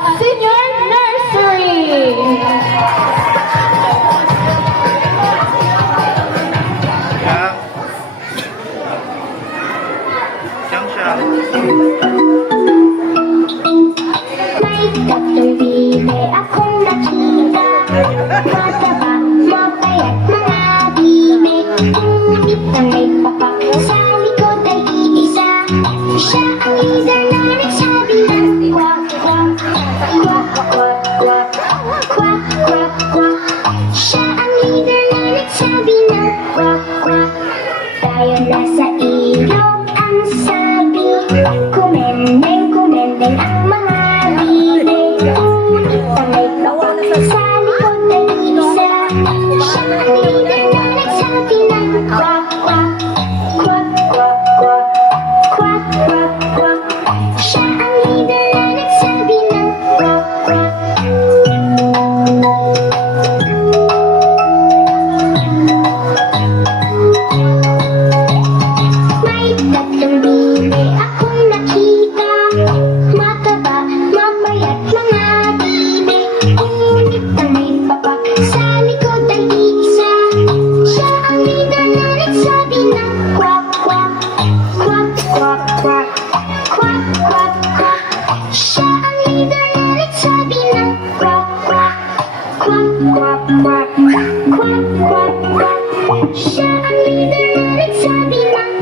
Senior Nursery. Siyang siya. May tatlong bibe akong nakita. Mataba, mapayat mga bibe. Ngunit na may papak sa likod ay iisa. Siya ang leader na nagsabi ng kwak, kwak, kwak, kwak, kwak, kwak, kwak, kwak. Siya ang leader na nagsabi ng kwak, kwak. Tayo na sa ilog ang sabi. Kumendeng, kumendeng ang mga bibe. Ngunit na may papak sa likod ay iisa. Siya ang leader na nagsabi ng kwak, kwak, kwak, kwak, kwak, kwak, kwak, kwak. Siya ang leader na nagsabi ng kwak, kwak. May tatlong bibe akong nakita. Mataba, mapayat mga bibe. Ngunit na may papak sa likod ay iisa. Siya ang leader na nagsabi ng kwak, kwak, kwak, kwak, kwak, kwak, kwak, kwak. Siya ang leader na nagsabi ng kwak, kwak, kwak, kwak, kwak, kwak, kwak, kwak. Siya ang leader na nagsabi ng